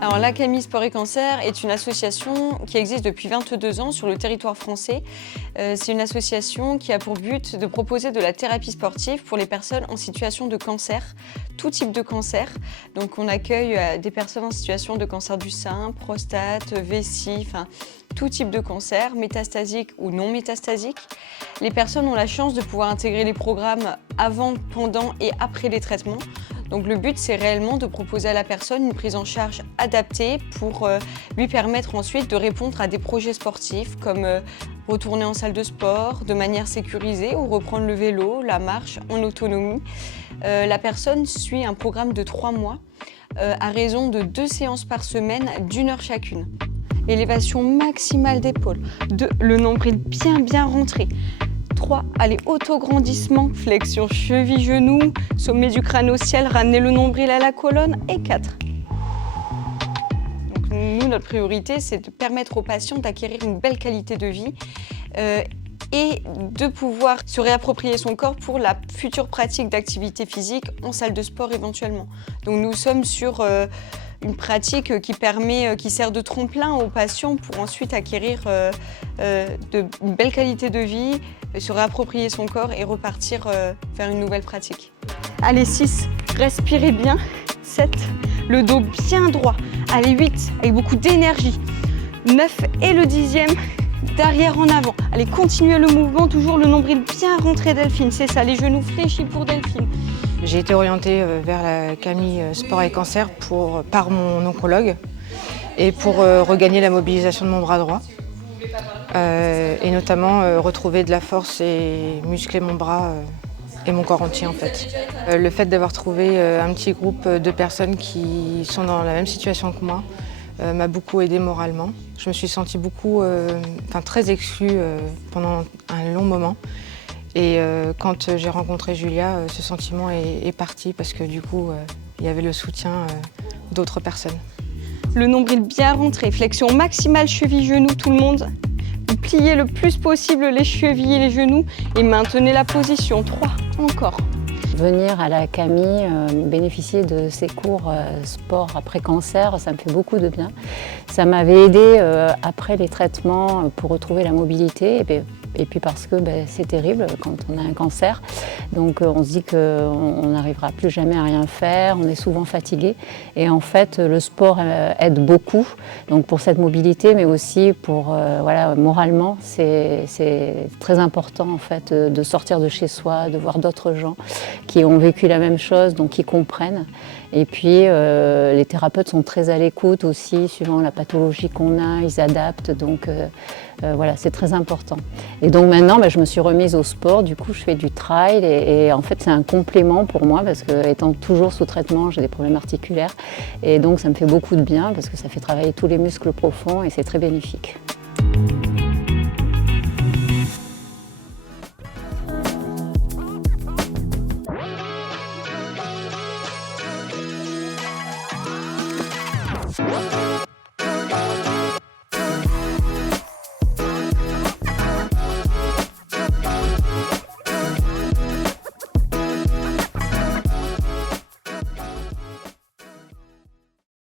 Alors l'Acamie Sport et Cancer est une association qui existe depuis 22 ans sur le territoire français. C'est une association qui a pour but de proposer de la thérapie sportive pour les personnes en situation de cancer, tout type de cancer. Donc on accueille des personnes en situation de cancer du sein, prostate, vessie, enfin tout type de cancer, métastasique ou non métastasique. Les personnes ont la chance de pouvoir intégrer les programmes avant, pendant et après les traitements. Donc le but, c'est réellement de proposer à la personne une prise en charge adaptée pour lui permettre ensuite de répondre à des projets sportifs comme retourner en salle de sport de manière sécurisée ou reprendre le vélo, la marche en autonomie. La personne suit un programme de 3 mois à raison de 2 séances par semaine d'1 heure chacune. Élévation maximale d'épaule, le nombril bien rentré. 3, allez, autograndissement, flexion cheville-genou, sommet du crâne au ciel, ramener le nombril à la colonne. Et 4. Donc nous, notre priorité, c'est de permettre aux patients d'acquérir une belle qualité de vie et de pouvoir se réapproprier son corps pour la future pratique d'activité physique en salle de sport éventuellement. Donc nous sommes sur une pratique qui sert de tremplin aux patients pour ensuite acquérir une belle qualité de vie, se réapproprier son corps et repartir vers une nouvelle pratique. Allez, 6, respirez bien. 7, le dos bien droit. Allez, 8, avec beaucoup d'énergie. 9 et le 10e, d'arrière en avant. Allez, continuez le mouvement, toujours le nombril bien rentré, Delphine. C'est ça, les genoux fléchis pour Delphine. J'ai été orientée vers l'Acamie Sport et Cancer par mon oncologue et pour regagner la mobilisation de mon bras droit et notamment retrouver de la force et muscler mon bras et mon corps entier en fait. Le fait d'avoir trouvé un petit groupe de personnes qui sont dans la même situation que moi m'a beaucoup aidée moralement. Je me suis sentie très exclue pendant un long moment. Et quand j'ai rencontré Julia, ce sentiment est parti parce que du coup, il y avait le soutien d'autres personnes. Le nombril bien rentré, flexion maximale cheville-genou, tout le monde. Vous pliez le plus possible les chevilles et les genoux et maintenez la position. 3, encore. Venir à l'Acamie, bénéficier de ces cours sport après cancer, ça me fait beaucoup de bien. Ça m'avait aidé après les traitements pour retrouver la mobilité. Et puis parce que c'est terrible quand on a un cancer. Donc on se dit qu'on n'arrivera plus jamais à rien faire, on est souvent fatigué. Et en fait, le sport aide beaucoup donc pour cette mobilité, mais aussi pour, moralement, c'est très important en fait de sortir de chez soi, de voir d'autres gens qui ont vécu la même chose, donc qui comprennent. Et puis les thérapeutes sont très à l'écoute aussi, suivant la pathologie qu'on a, ils adaptent. Donc c'est très important. Et donc maintenant, je me suis remise au sport, du coup je fais du trail et en fait c'est un complément pour moi parce que étant toujours sous traitement, j'ai des problèmes articulaires et donc ça me fait beaucoup de bien parce que ça fait travailler tous les muscles profonds et c'est très bénéfique.